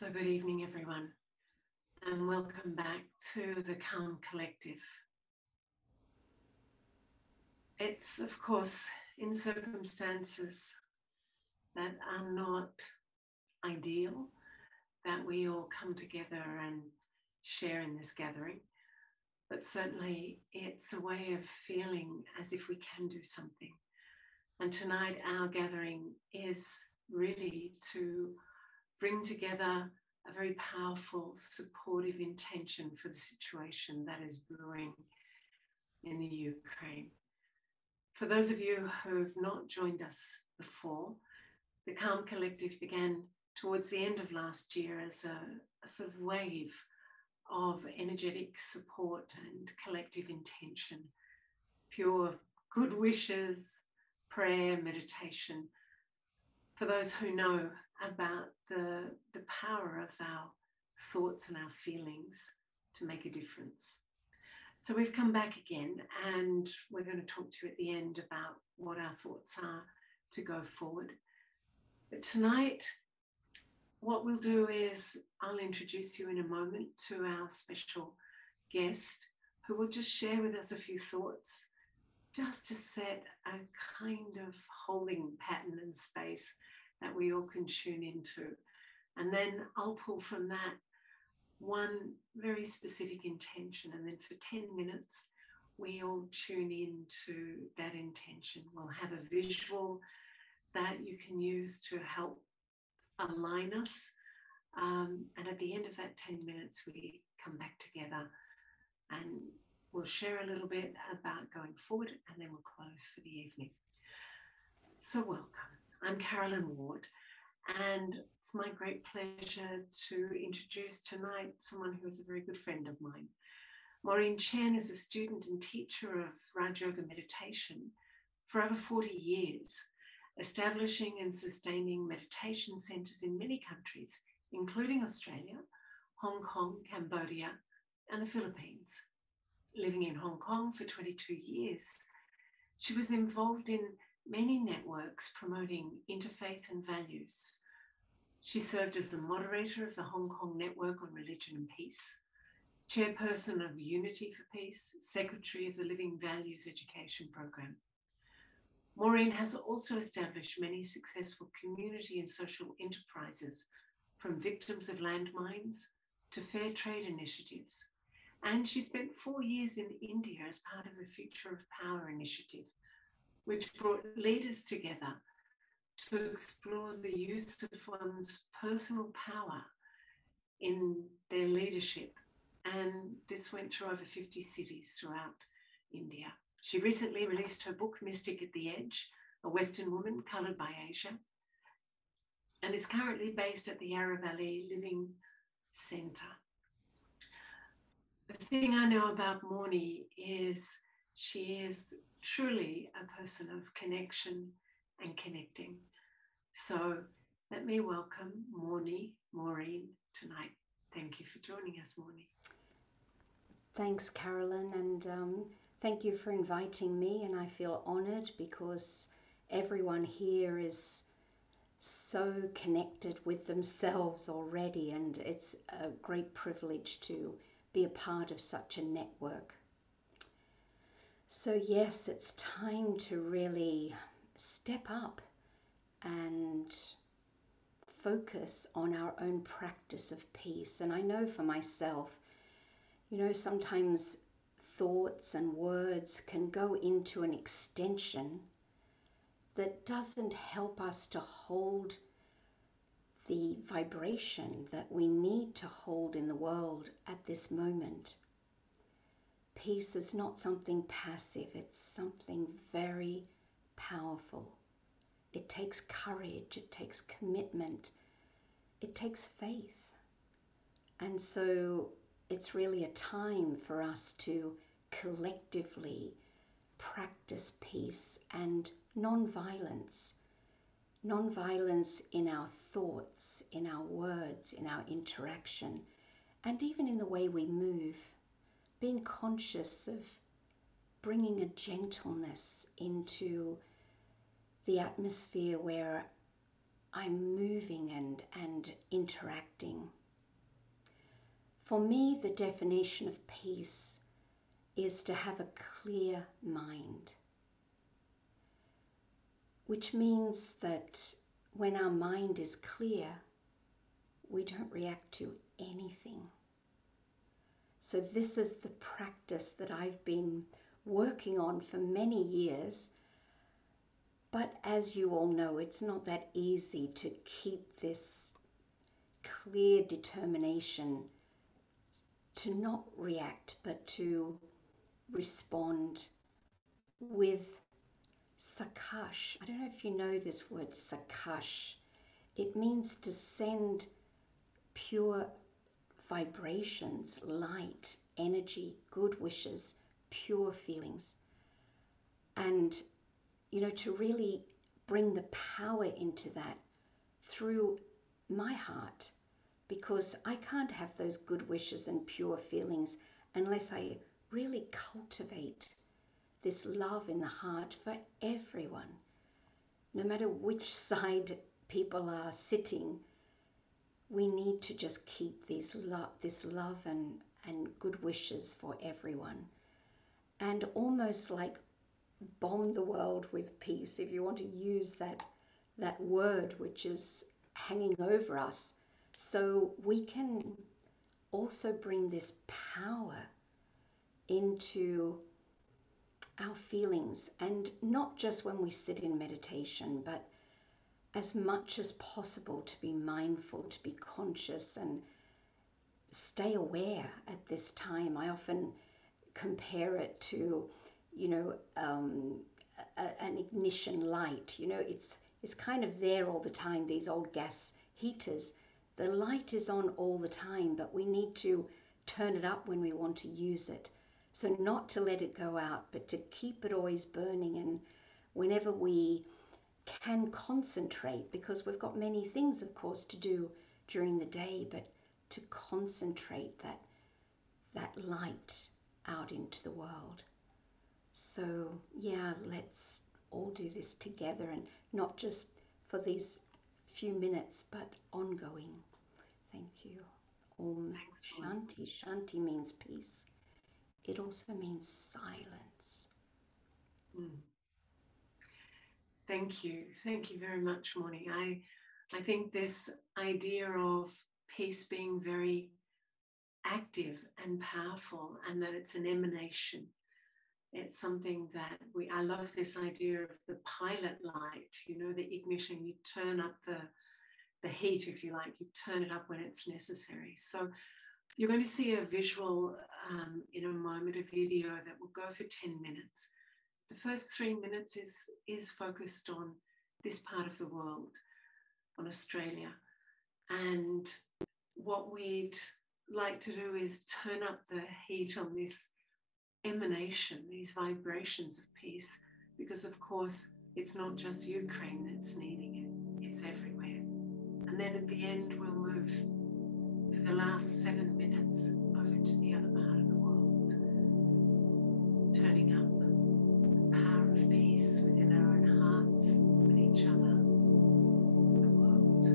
So good evening, everyone, and welcome back to the Calm Collective. It's, of course, in circumstances that are not ideal that we all come together and share in this gathering, but certainly it's a way of feeling as if we can do something. And tonight our gathering is really to bring together a very powerful, supportive intention for the situation that is brewing in the Ukraine. For those of you who've not joined us before, the Calm Collective began towards the end of last year as a sort of wave of energetic support and collective intention, pure good wishes, prayer, meditation, for those who know about the power of our thoughts and our feelings to make a difference. So we've come back again, and we're going to talk to you at the end about what our thoughts are to go forward. But tonight, what we'll do is I'll introduce you in a moment to our special guest, who will just share with us a few thoughts, just to set a kind of holding pattern and space that we all can tune into. And then I'll pull from that one very specific intention. And then for 10 minutes, we all tune into that intention. We'll have a visual that you can use to help align us. And at the end of that 10 minutes, we come back together and we'll share a little bit about going forward, and then we'll close for the evening. So welcome. I'm Carolyn Ward, and it's my great pleasure to introduce tonight someone who is a very good friend of mine. Maureen Chen is a student and teacher of Raj Yoga meditation for over 40 years, establishing and sustaining meditation centers in many countries, including Australia, Hong Kong, Cambodia, and the Philippines. Living in Hong Kong for 22 years, she was involved in many networks promoting interfaith and values. She served as the moderator of the Hong Kong Network on Religion and Peace, chairperson of Unity for Peace, secretary of the Living Values Education Program. Maureen has also established many successful community and social enterprises, from victims of landmines to fair trade initiatives. And she spent 4 years in India as part of the Future of Power initiative, which brought leaders together to explore the use of one's personal power in their leadership. And this went through over 50 cities throughout India. She recently released her book, Mystic at the Edge, A Western Woman Coloured by Asia, and is currently based at the Yarra Valley Living Centre. The thing I know about Mornie is she is truly a person of connection and connecting. So let me welcome Maureen tonight. Thank you for joining us, Maureen. Thanks, Carolyn, and thank you for inviting me, and I feel honoured because everyone here is so connected with themselves already, and it's a great privilege to be a part of such a network. So yes, it's time to really step up and focus on our own practice of peace. And I know for myself, sometimes thoughts and words can go into an extension that doesn't help us to hold the vibration that we need to hold in the world at this moment. Peace is not something passive, it's something very powerful. It takes courage, it takes commitment, it takes faith. And so it's really a time for us to collectively practice peace and non-violence. Non-violence in our thoughts, in our words, in our interaction, and even in the way we move. Being conscious of bringing a gentleness into the atmosphere where I'm moving and interacting. For me, the definition of peace is to have a clear mind, which means that when our mind is clear, we don't react to anything. So this is the practice that I've been working on for many years. But as you all know, it's not that easy to keep this clear determination to not react, but to respond with sakash. I don't know if you know this word, sakash. It means to send pure vibrations, light, energy, good wishes, pure feelings. And, to really bring the power into that through my heart, because I can't have those good wishes and pure feelings unless I really cultivate this love in the heart for everyone. No matter which side people are sitting, we need to just keep this love and good wishes for everyone. And almost like bomb the world with peace, if you want to use that word which is hanging over us, so we can also bring this power into our feelings, and not just when we sit in meditation, but as much as possible to be mindful, to be conscious and stay aware at this time. I often compare it to, an ignition light. It's kind of there all the time, these old gas heaters. The light is on all the time, but we need to turn it up when we want to use it. So not to let it go out, but to keep it always burning. And whenever we can concentrate, because we've got many things, of course, to do during the day, but to concentrate that light out into the world. So yeah, let's all do this together, and not just for these few minutes, but ongoing. Thank you. Om Shanti. Shanti means peace. It also means silence. Thank you. Thank you very much, Moni. I think this idea of peace being very active and powerful, and that it's an emanation. It's something that I love this idea of the pilot light, the ignition. You turn up the heat, if you like, you turn it up when it's necessary. So you're going to see a visual in a moment, a video that will go for 10 minutes. The first 3 minutes is focused on this part of the world, on Australia. And what we'd like to do is turn up the heat on this emanation, these vibrations of peace, because of course it's not just Ukraine that's needing it, it's everywhere. And then at the end we'll move for the last 7 minutes over to the other part of the world, turning up the power of peace within our own hearts, with each other, the world.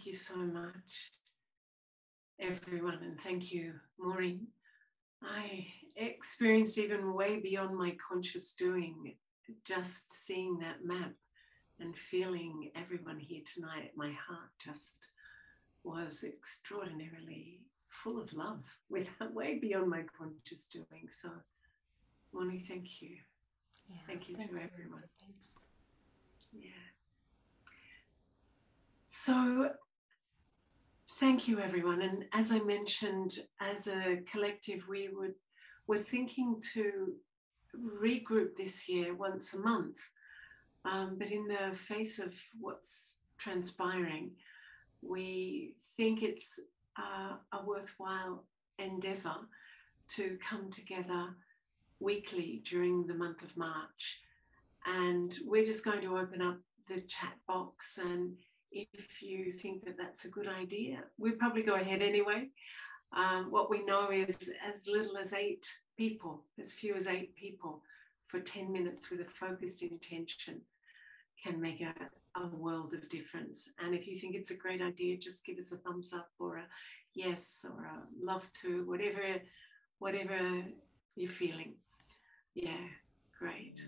Thank you so much, everyone, and thank you, Maureen. I experienced even way beyond my conscious doing, just seeing that map and feeling everyone here tonight. My heart just was extraordinarily full of love, without way beyond my conscious doing. So, Maureen, thank you. Yeah, thank you to everyone. Thanks. Yeah. So, thank you, everyone. And as I mentioned, as a collective, we're thinking to regroup this year once a month. But in the face of what's transpiring, we think it's a worthwhile endeavor to come together weekly during the month of March. And we're just going to open up the chat box, and if you think that that's a good idea, we'd probably go ahead anyway. What we know is as little as 8 people, as few as 8 people for 10 minutes with a focused intention can make a world of difference. And if you think it's a great idea, just give us a thumbs up or a yes or a love to, whatever you're feeling. Yeah, great.